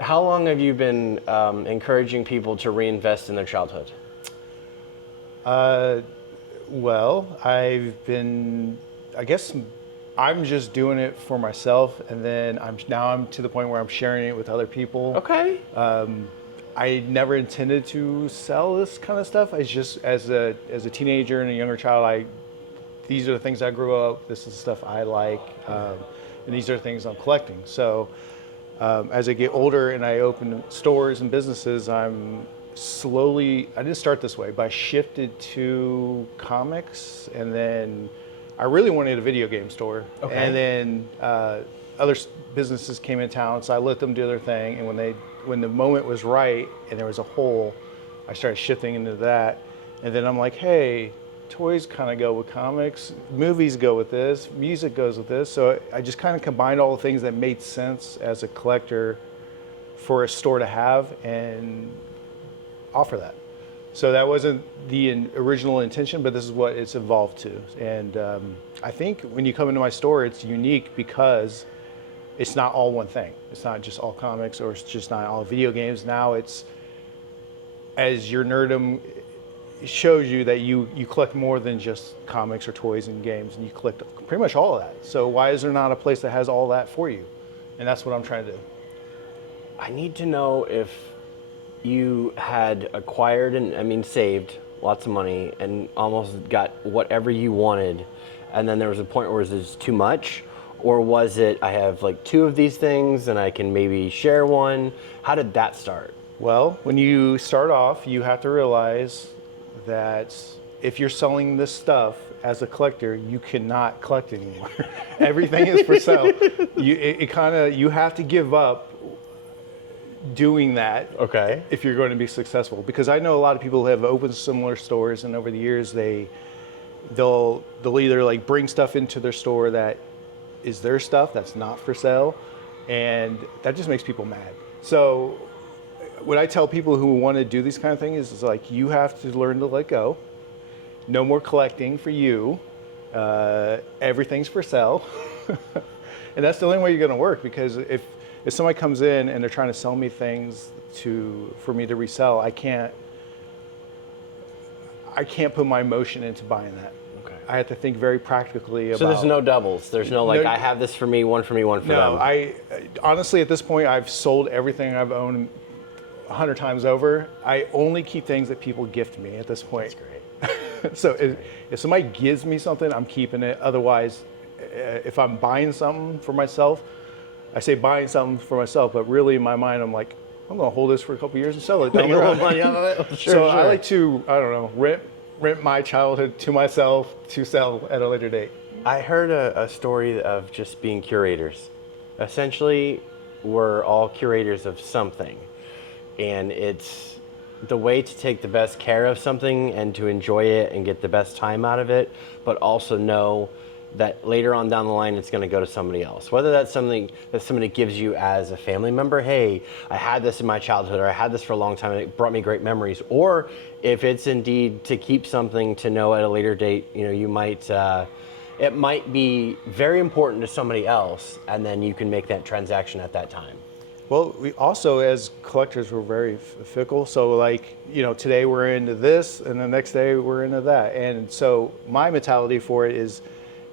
How long have you been encouraging people to reinvest in their childhood? Uh, well, I guess I'm just doing it for myself, and then I'm to the point where I'm sharing it with other people. Okay. I never intended to sell this kind of stuff. It's just as a teenager and a younger child, these are the things I grew up. This is the stuff I like, and these are the things I'm collecting. So as I get older and I open stores and businesses, I'm slowly. I didn't start this way, but I shifted to comics, and then I really wanted a video game store. Okay. And then other businesses came in town, so I let them do their thing. And when the moment was right and there was a hole, I started shifting into that. And then I'm like, hey, toys kind of go with comics, movies go with this, music goes with this. So I just kind of combined all the things that made sense as a collector for a store to have and offer that. So that wasn't the original intention, but this is what it's evolved to. And I think when you come into my store, it's unique because it's not all one thing. It's not just all comics, or it's just not all video games. Now it's, as your nerdum shows you, that you collect more than just comics or toys and games, and you collect pretty much all of that. So why is there not a place that has all that for you? And that's what I'm trying to do. I need to know if you had acquired and saved lots of money and almost got whatever you wanted, and then there was a point where it was too much, or was it, I have like 2 of these things and I can maybe share one? How did that start? Well, when you start off, you have to realize that if you're selling this stuff as a collector, you cannot collect anymore. Everything is for sale. You have to give up doing that. Okay. If you're going to be successful, because I know a lot of people who have opened similar stores, and over the years they'll either like bring stuff into their store that is their stuff that's not for sale, and that just makes people mad. So what I tell people who want to do these kind of things is like, you have to learn to let go. No more collecting for you. Everything's for sale. And that's the only way you're going to work, because if somebody comes in and they're trying to sell me things for me to resell, I can't put my emotion into buying that. Okay. I have to think very practically about. So there's no doubles. There's no like, I have this for me, one for them. No, I honestly at this point I've sold everything I've owned 100 times over. I only keep things that people gift me at this point. That's great. So if somebody gives me something, I'm keeping it. Otherwise, if I'm buying something for myself, I say buying something for myself, but really in my mind, I'm like, I'm going to hold this for a couple of years and sell it down the road. Money out of it. Sure. I like to, I don't know, rent my childhood to myself to sell at a later date. I heard a story of just being curators. Essentially, we're all curators of something, and it's the way to take the best care of something and to enjoy it and get the best time out of it, but also know that later on down the line it's going to go to somebody else. Whether that's something that somebody gives you as a family member, hey, I had this in my childhood, or I had this for a long time and it brought me great memories, or if it's indeed to keep something to know at a later date, you might, it might be very important to somebody else, and then you can make that transaction at that time. Well, we also, as collectors, we're very fickle. So like, today we're into this and the next day we're into that. And so my mentality for it is,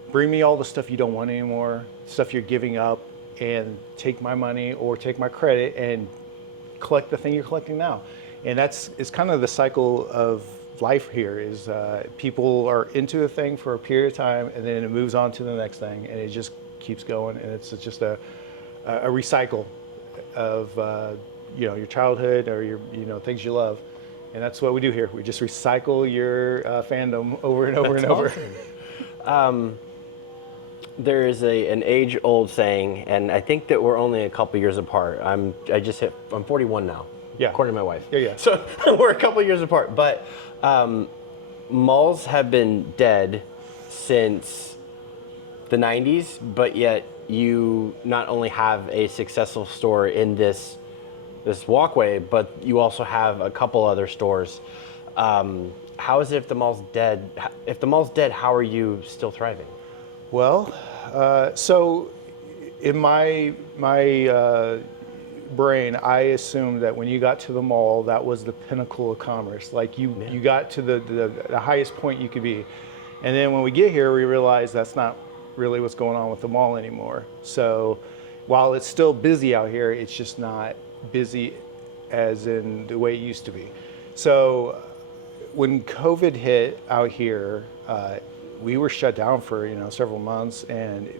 bring me all the stuff you don't want anymore, stuff you're giving up, and take my money or take my credit and collect the thing you're collecting now. And it's kind of the cycle of life here is people are into a thing for a period of time, and then it moves on to the next thing, and it just keeps going. And it's just a recycle of your childhood or your things you love. And that's what we do here. We just recycle your fandom over and over and over. Awesome. There is an age-old saying, and I think that we're only a couple years apart. I'm 41 now. Yeah. According to my wife. Yeah. So we're a couple years apart. But malls have been dead since the 90s, but yet you not only have a successful store in this walkway, but you also have a couple other stores. How is it if the mall's dead? If the mall's dead, how are you still thriving? Well, so in my brain, I assumed that when you got to the mall, that was the pinnacle of commerce. Like you got to the highest point you could be. And then when we get here, we realize that's not really what's going on with the mall anymore. So while it's still busy out here, it's just not busy as in the way it used to be. So when COVID hit out here, we were shut down for several months, and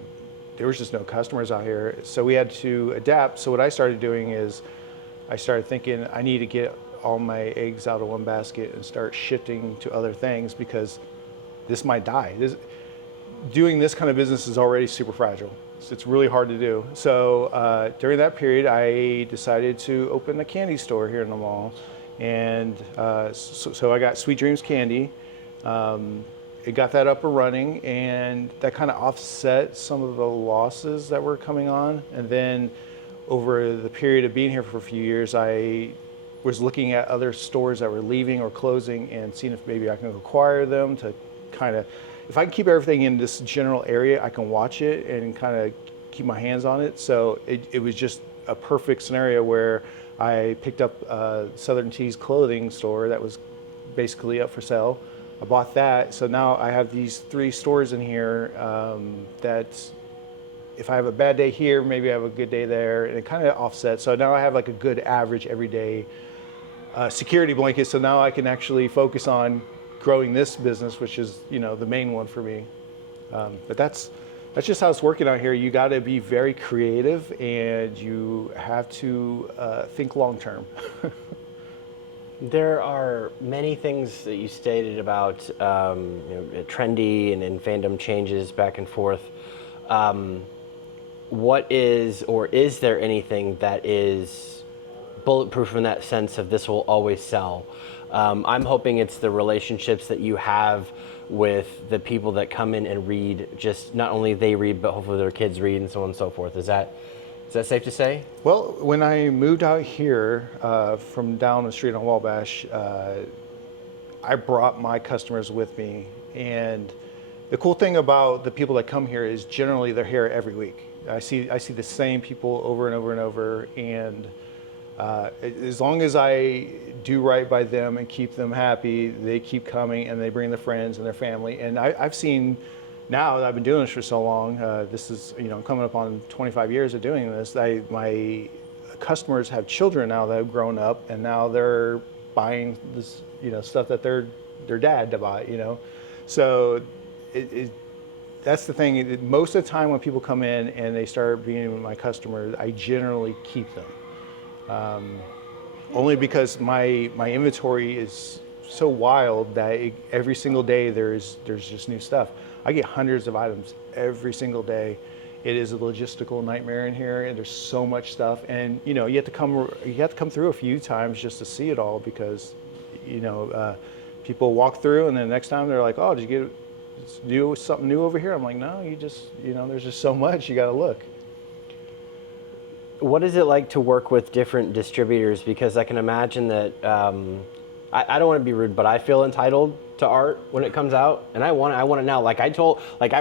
there was just no customers out here. So we had to adapt. So what I started doing is I started thinking I need to get all my eggs out of one basket and start shifting to other things, because this might die. Doing this kind of business is already super fragile. It's really hard to do. So during that period, I decided to open a candy store here in the mall. And so I got Sweet Dreams Candy. It got that up and running, and that kind of offset some of the losses that were coming on. And then over the period of being here for a few years, I was looking at other stores that were leaving or closing and seeing if maybe I can acquire them to kind of, if I can keep everything in this general area, I can watch it and kind of keep my hands on it. So it was just a perfect scenario where I picked up Southern Tea's clothing store that was basically up for sale. I bought that, so now I have these 3 stores in here that if I have a bad day here, maybe I have a good day there, and it kind of offsets. So now I have like a good average everyday security blanket, so now I can actually focus on growing this business, which is the main one for me. But that's just how it's working out here. You got to be very creative, and you have to think long term. There are many things that you stated about trendy and fandom changes back and forth. What is, or is there anything that is bulletproof in that sense of this will always sell? I'm hoping it's the relationships that you have with the people that come in and read. Just not only they read, but hopefully their kids read, and so on and so forth. Is that safe to say? Well, when I moved out here from down the street on Wabash, I brought my customers with me. And the cool thing about the people that come here is generally they're here every week. I see the same people over and over and over. And as long as I do right by them and keep them happy, they keep coming, and they bring their friends and their family. And I've seen, now that I've been doing this for so long, this is coming up on 25 years of doing this. My customers have children now that have grown up, and now they're buying this stuff that their dad bought. So that's the thing. Most of the time when people come in and they start being my customers, I generally keep them. Only because my inventory is so wild that every single day there's just new stuff. I get hundreds of items every single day. It is a logistical nightmare in here, and there's so much stuff. And you have to come through a few times just to see it all, because people walk through, and then the next time they're like, "Oh, did you get something new over here?" I'm like, "No, you just there's just so much, you got to look." What is it like to work with different distributors? Because I can imagine that I don't want to be rude, but I feel entitled to art when it comes out, and I want it now. Like I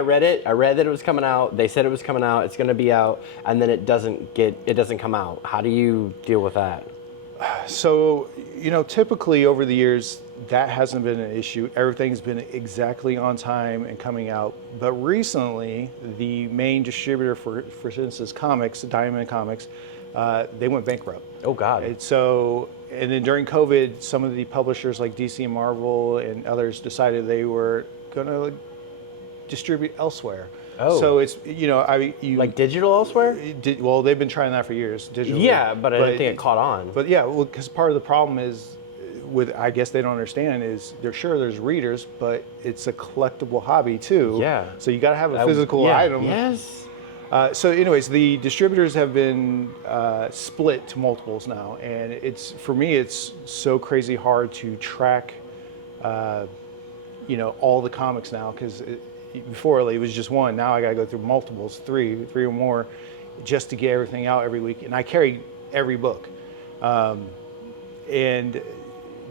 read that it was coming out. They said it was coming out. It's going to be out, and then it doesn't come out. How do you deal with that? So typically over the years that hasn't been an issue. Everything's been exactly on time and coming out. But recently, the main distributor for instance, comics, Diamond Comics, they went bankrupt. Oh God! And then during COVID, some of the publishers like DC and Marvel and others decided they were going to distribute elsewhere. Oh. So it's like digital elsewhere. Well, they've been trying that for years. Digitally. Yeah, but I didn't think it caught on. But yeah, well, because part of the problem is, I guess they don't understand is there's readers, but it's a collectible hobby too. Yeah. So you got to have a physical item. Yes. So anyways, the distributors have been split to multiples now, and for me it's so crazy hard to track all the comics now, because before it was just one. Now I got to go through multiples, three or more, just to get everything out every week, and I carry every book. And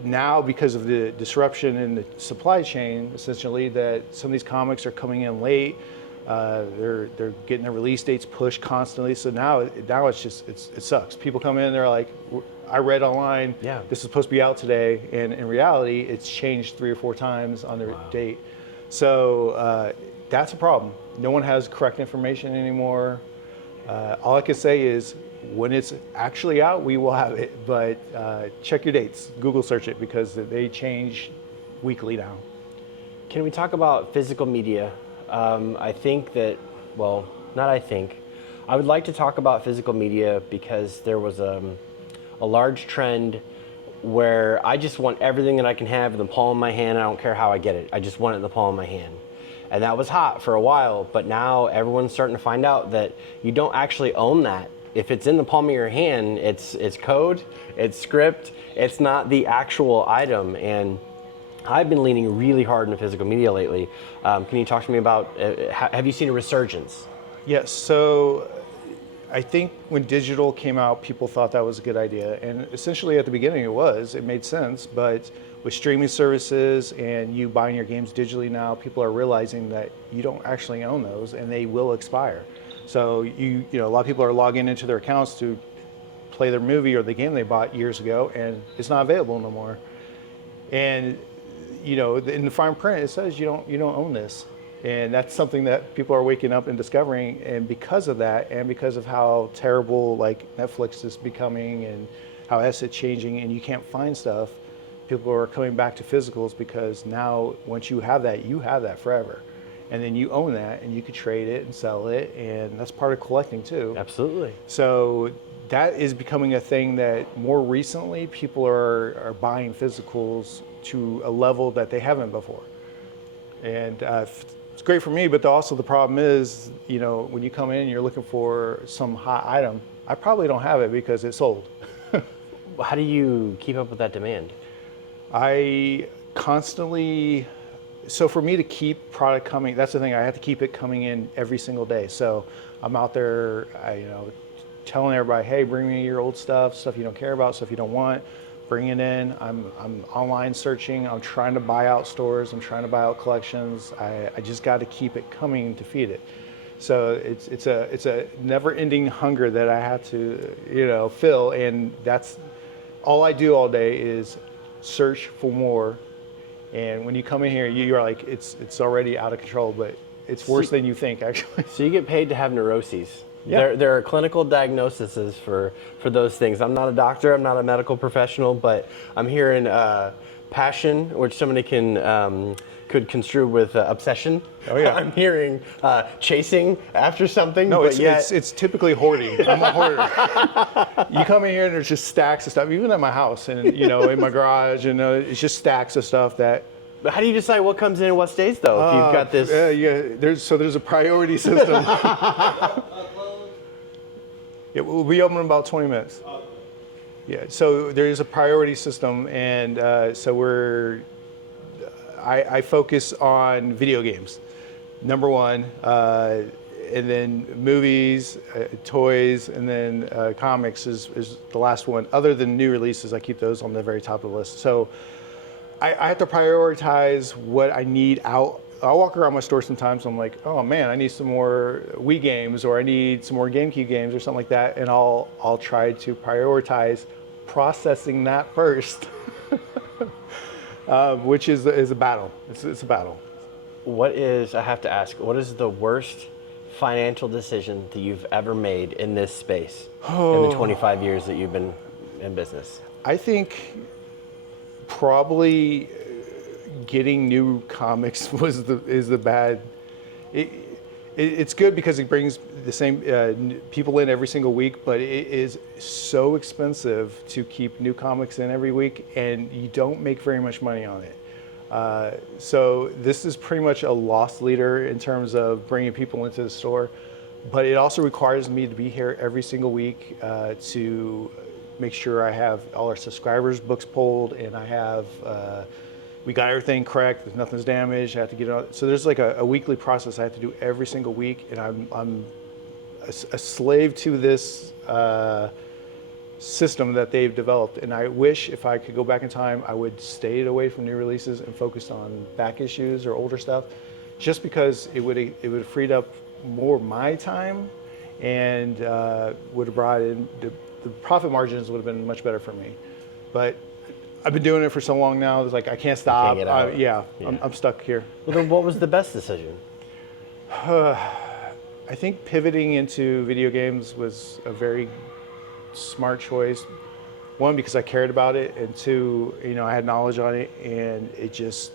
now, because of the disruption in the supply chain, essentially, that some of these comics are coming in late, They're getting their release dates pushed constantly. So now it's just it sucks. People come in, they're like, I read online, Yeah. this is supposed to be out today, and in reality, it's changed 3 or 4 times on their date. So that's a problem. No one has correct information anymore. All I can say is when it's actually out, we will have it, but check your dates. Google search it because they change weekly now. Can we talk about physical media? I think that, well, not I think. I would like to talk about physical media because there was a large trend where I just want everything that I can have in the palm of my hand. I don't care how I get it. I just want it in the palm of my hand. And that was hot for a while, but now everyone's starting to find out that you don't actually own that. If it's in the palm of your hand, it's code, it's script, it's not the actual item. And I've been leaning really hard into physical media lately. Can you talk to me about, have you seen a resurgence? Yes, so I think when digital came out, people thought that was a good idea. And essentially at the beginning it made sense, but with streaming services and you buying your games digitally now, people are realizing that you don't actually own those and they will expire. So you know, a lot of people are logging into their accounts to play their movie or the game they bought years ago and it's not available no more. And you know, in the fine print, it says you don't own this. And that's something that people are waking up and discovering. And because of that, and because of how terrible like Netflix is becoming and how it's changing and you can't find stuff, people are coming back to physicals because now once you have that forever. And then you own that and you could trade it and sell it. And that's part of collecting too. Absolutely. So that is becoming a thing that more recently people are buying physicals to a level that they haven't before. And it's great for me, but also the problem is, you know, when you come in and you're looking for some hot item, I probably don't have it because it's sold. How do you keep up with that demand? I constantly, so for me to keep product coming, that's the thing, I have to keep it coming in every single day. So I'm out there, telling everybody, hey, bring me your old stuff you don't care about, stuff you don't want. Bring it in. I'm online searching. I'm trying to buy out stores. I'm trying to buy out collections. I just got to keep it coming to feed it. So it's a never-ending hunger that I have to fill, and that's all I do all day is search for more. And when you come in here, you're like it's already out of control, but it's worse than you think actually. So you get paid to have neuroses. Yeah. There are clinical diagnoses for those things. I'm not a doctor, I'm not a medical professional, but I'm hearing passion, which somebody could construe with obsession. Oh yeah. I'm hearing chasing after something. No, but it's typically hoarding. I'm a hoarder. You come in here and there's just stacks of stuff, even at my house and in my garage, and it's just stacks of stuff that. But how do you decide what comes in and what stays though? If you've got this. There's a priority system. Yeah, we'll be open in about 20 minutes. Yeah, so there is a priority system, and so I focus on video games, number one, and then movies, toys, and then comics is the last one. Other than new releases, I keep those on the very top of the list. So I have to prioritize what I need out. I'll walk around my store sometimes, I'm like, oh man, I need some more Wii games, or I need some more GameCube games or something like that, and I'll try to prioritize processing that first, which is a battle. It's a battle. I have to ask, what is the worst financial decision that you've ever made in this space in the 25 years that you've been in business? I think probably getting new comics is the bad. It's good because it brings the same people in every single week, but it is so expensive to keep new comics in every week, and you don't make very much money on it. So this is pretty much a loss leader in terms of bringing people into the store, but it also requires me to be here every single week to make sure I have all our subscribers' books pulled, and I have we got everything correct, there's nothing's damaged, I have to get it out. So there's like a weekly process I have to do every single week, and I'm a slave to this system that they've developed. And I wish if I could go back in time, I would stay away from new releases and focus on back issues or older stuff, just because it would have freed up more of my time, and would have brought in the profit margins would have been much better for me. But I've been doing it for so long now. It's like I can't stop. get out. I'm stuck here. Well, then what was the best decision? I think pivoting into video games was a very smart choice. One, because I cared about it, and two, I had knowledge on it, and it just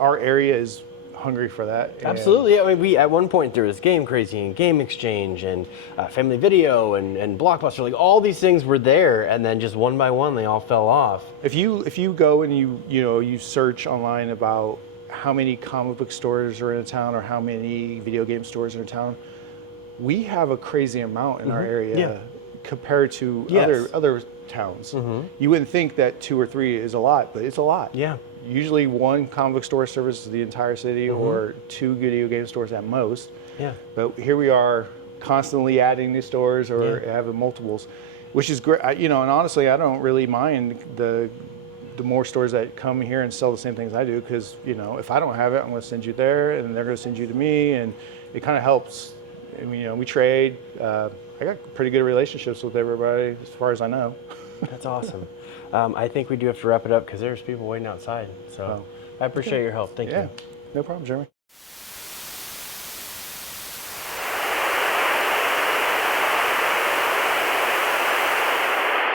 our area is hungry for that. Absolutely. I mean, we at one point there was Game Crazy and Game Exchange and Family Video and Blockbuster. Like all these things were there, and then just one by one they all fell off. If you go and you search online about how many comic book stores are in a town or how many video game stores are in a town, we have a crazy amount in our area compared to other towns. You wouldn't think that 2 or 3 is a lot, but it's a lot. Yeah. Usually one comic book store services the entire city, or 2 video game stores at most. Yeah. But here we are constantly adding new stores or having multiples, which is great. And honestly, I don't really mind the more stores that come here and sell the same things I do, because if I don't have it, I'm going to send you there, and they're going to send you to me, and it kind of helps. And, we trade. I got pretty good relationships with everybody, as far as I know. That's awesome. I think we do have to wrap it up because there's people waiting outside. So I appreciate your help. Thank you. No problem, Jeremy.